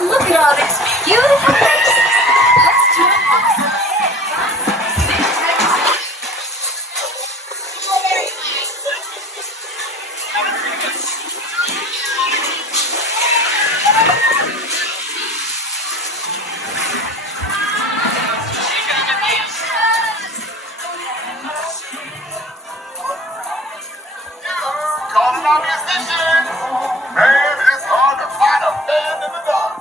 Look at all this beautiful place. Let's do Calling all musicians. Man, it's hard to find a band in the dark.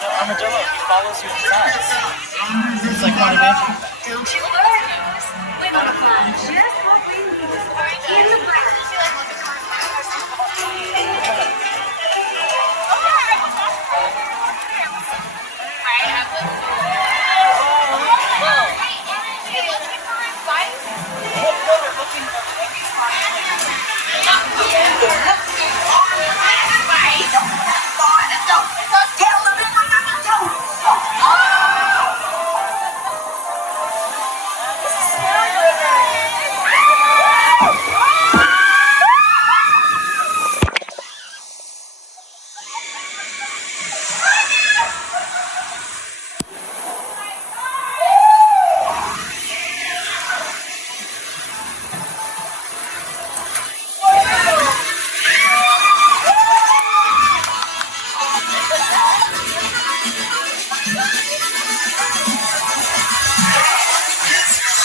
The armadillo, he follows your size. It's like one imagine. Don't you worry, Rose. We're gonna find just what we need in the black.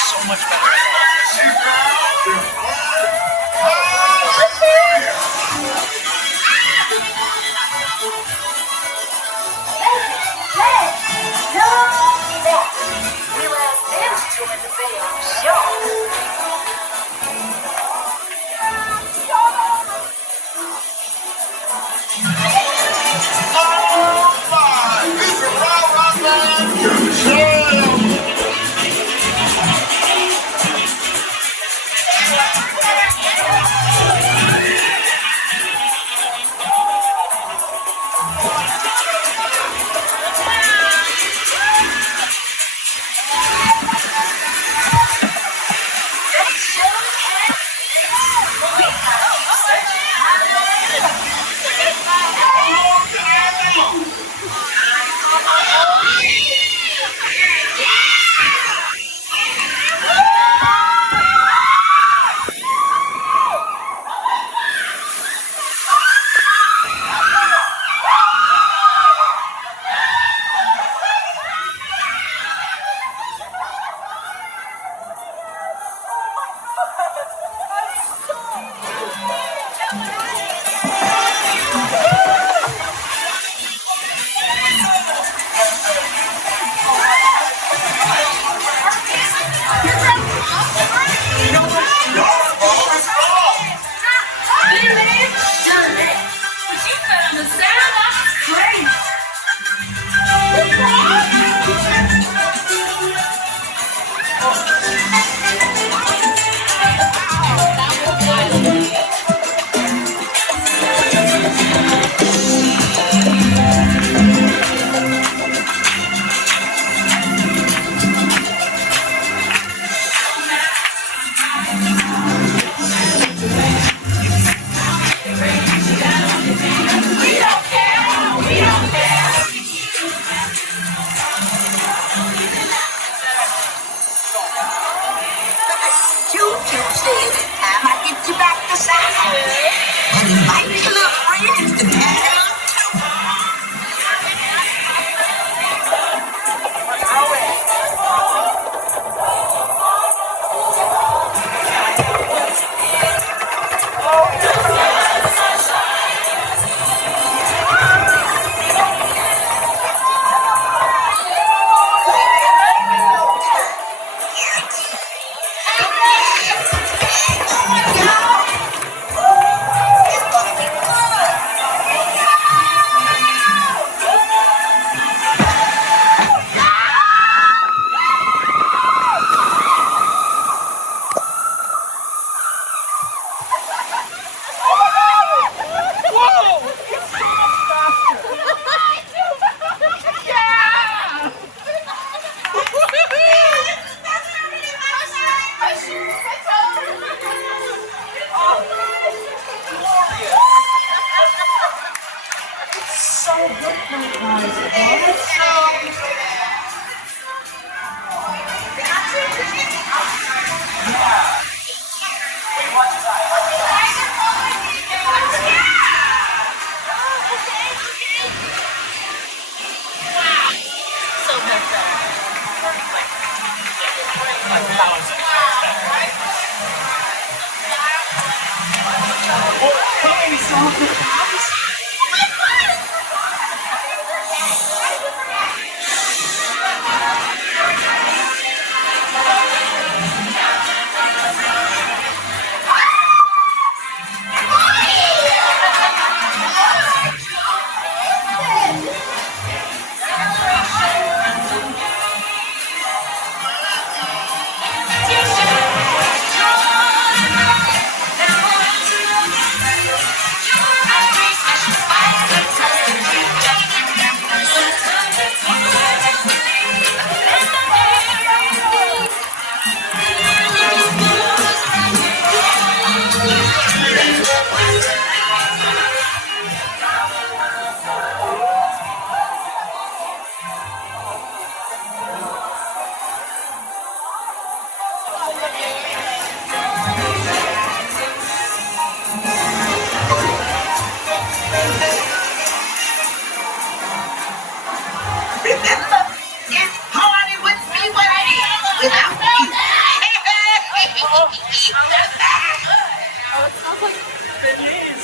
So much better. We'll ask them to join the Bayou show. So messed up. Remember, this party wouldn't be what it is without you. Oh, it smells like vanilla.